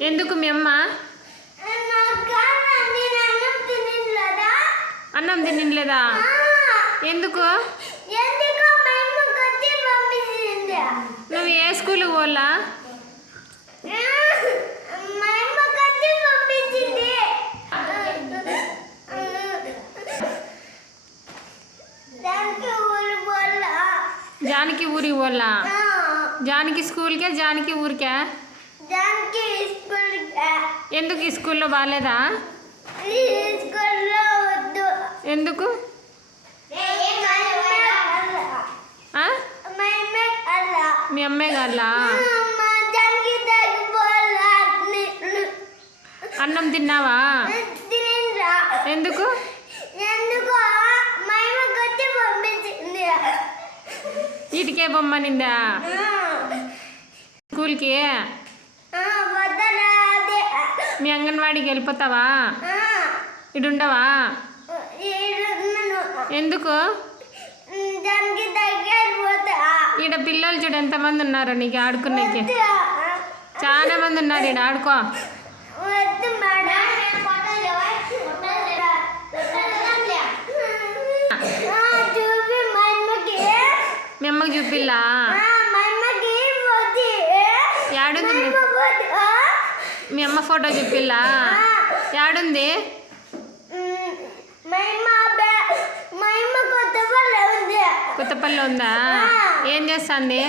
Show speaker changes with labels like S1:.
S1: ఎందుకు
S2: మీ అమ్మ? అన్నం తినలేదా ఎందుకు?
S1: నువ్వు ఏ స్కూల్ పోలా? జానకి ఊరికి పోలా? జానకి స్కూల్కే జానకి ఊరికే? ఎందుకు ఈ స్కూల్లో బాగాలేదా ఎందుకు? మీ అమ్మే కాదా
S2: మా దానికి తగ్గిపోలా
S1: అన్నం తిన్నావా? ఎందుకు? ఇటుకే బొమ్మనిందా స్కూల్కి? మీ అంగన్వాడికి వెళ్ళిపోతావా? ఇటు ఉండవా ఎందుకు? ఈడ పిల్లలు చూడు ఎంతమంది ఉన్నారు నీకు ఆడుకునేకి? చాలా మంది ఉన్నారు ఈడ ఆడుకో.
S2: మా అమ్మకి.
S1: చూపిల్లా? యాడుంది? మీ-
S2: అమ్మ
S1: ఫోటో చూపిల్లా? యాడుంది? కొత్తపల్లి ఉందా. ఏం చేస్తుంది?